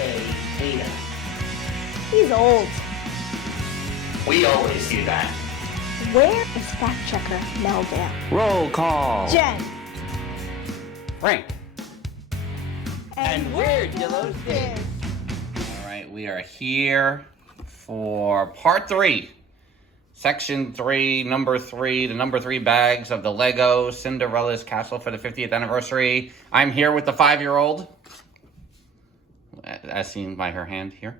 Ada. He's old. We always do that. Where is fact checker Melville? Roll call. Jen. Frank. And we're Dillos. All right, we are here for part 3. Section 3, number 3, the number 3 bags of the Lego Cinderella's Castle for the 50th anniversary. I'm here with the 5-year-old, as seen by her hand here.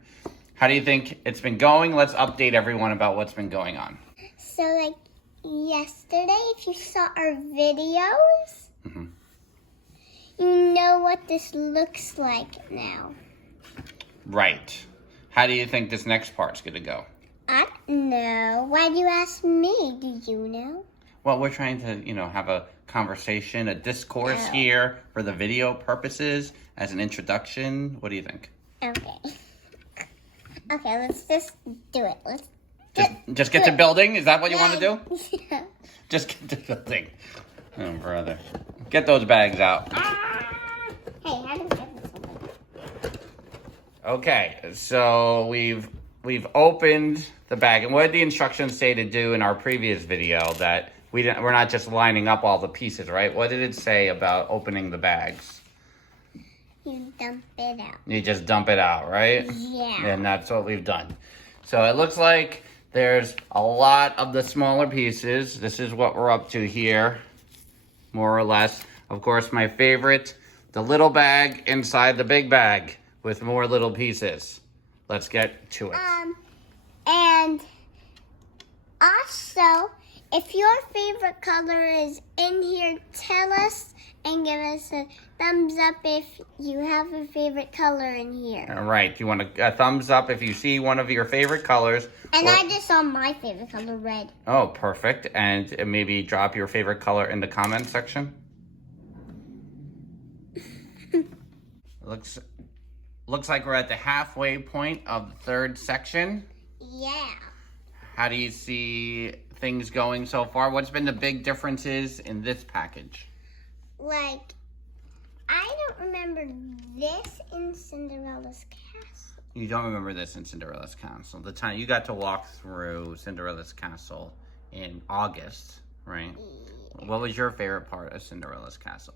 How do you think it's been going? Let's update everyone about what's been going on. So, like, yesterday, if you saw our videos, you know what this looks like now. Right. How do you think this next part's going to go? I don't know. Why do you ask me? Do you know? Well, we're trying to, have a conversation, a discourse here for the video purposes as an introduction. What do you think? Okay. Okay, let's just do it. Let's Just get to building? Is that what you want to do? Yeah. Just get to building. Oh, brother. Get those bags out. Hey, how do we get this one? Okay, so we've opened the bag. And what did the instructions say to do in our previous video that we're not just lining up all the pieces, right? What did it say about opening the bags? You dump it out. You just dump it out, right? Yeah. And that's what we've done. So it looks like there's a lot of the smaller pieces. This is what we're up to here, more or less. Of course, my favorite, the little bag inside the big bag with more little pieces. Let's get to it. And also, if your favorite color is in here, tell us and give us a thumbs up if you have a favorite color in here. All right. You want a thumbs up if you see one of your favorite colors. And I just saw my favorite color, red. Oh, perfect. And maybe drop your favorite color in the comment section. Looks like we're at the halfway point of the 3rd section. Yeah. How do you see things going so far? What's been the big differences in this package? Like, I don't remember this in Cinderella's castle. You don't remember this in Cinderella's castle. The time you got to walk through Cinderella's castle in August, right? Yeah. What was your favorite part of Cinderella's castle?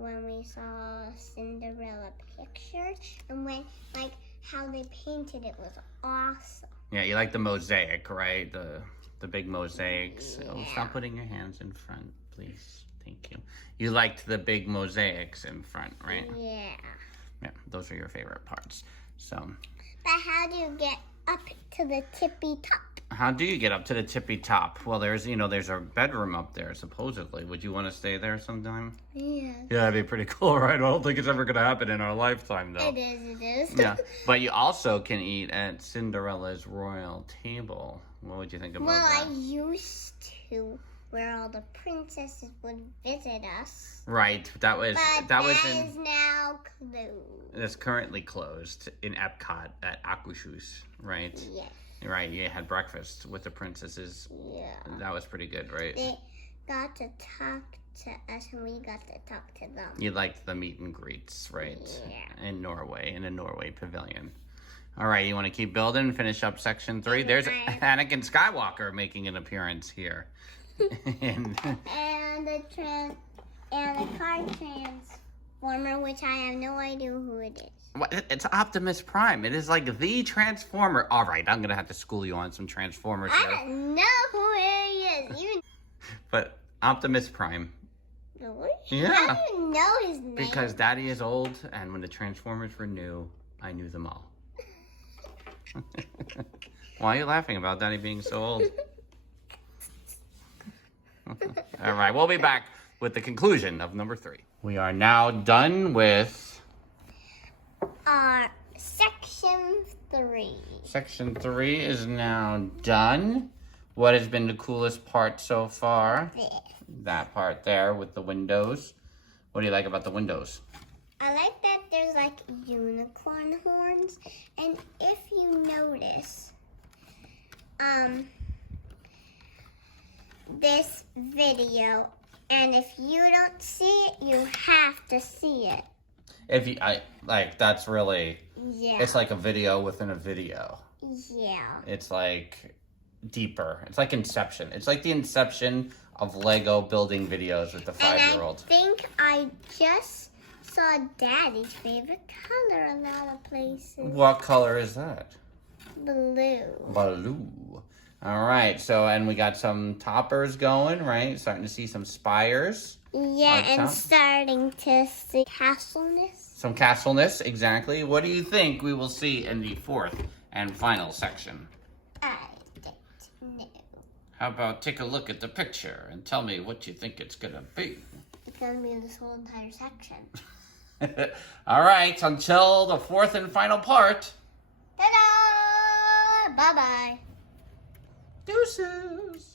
When we saw Cinderella pictures and when, like, how they painted it was awesome. Yeah, you like the mosaic, right? The big mosaics. Yeah. Oh, stop putting your hands in front, please. Thank you. You liked the big mosaics in front, right? Yeah. Yeah, those are your favorite parts. So. But how do you get up to the tippy top? How do you get up to the tippy top? Well, there's a bedroom up there, supposedly. Would you want to stay there sometime? Yeah. Yeah, that'd be pretty cool, right? I don't think it's ever going to happen in our lifetime, though. It is. Yeah, but you also can eat at Cinderella's royal table. What would you think about that? Well, I used to, where all the princesses would visit us. Right, that was is now closed. It's currently closed in Epcot at Aquashus, right? Yes. Right, you had breakfast with the princesses. Yeah. That was pretty good, right? They got to talk to us and we got to talk to them. You liked the meet and greets, right? Yeah. In Norway, in a Norway pavilion. All right, you want to keep building and finish up section 3? There's Anakin Skywalker making an appearance here. and the car transformer, which I have no idea who it is. It's Optimus Prime. It is like the Transformer. All right, I'm going to have to school you on some Transformers here. I don't know who he is. But Optimus Prime. Really? Yeah. How do you know his name? Because Daddy is old, and when the Transformers were new, I knew them all. Why are you laughing about Daddy being so old? All right, we'll be back with the conclusion of number 3. We are now done with section 3. Section 3 is now done. What has been the coolest part so far? That part there with the windows. What do you like about the windows? I like that there's like unicorn horns. And if you notice, this video, and if you don't see it, you have to see it. If you, that's really, Yeah. it's like a video within a video. Yeah. It's like deeper. It's like Inception. It's like the Inception of Lego building videos with the 5-year-old. And I think I just saw Daddy's favorite color a lot of places. What color is that? Blue. Blue. All right. So, and we got some toppers going, right? Starting to see some spires. Yeah, Up and top. starting to see castleness. Some castleness, exactly. What do you think we will see in the 4th and final section? I don't know. How about take a look at the picture and tell me what you think it's going to be? It's going to be this whole entire section. All right, until the 4th and final part. Ta-da! Bye-bye. Deuces.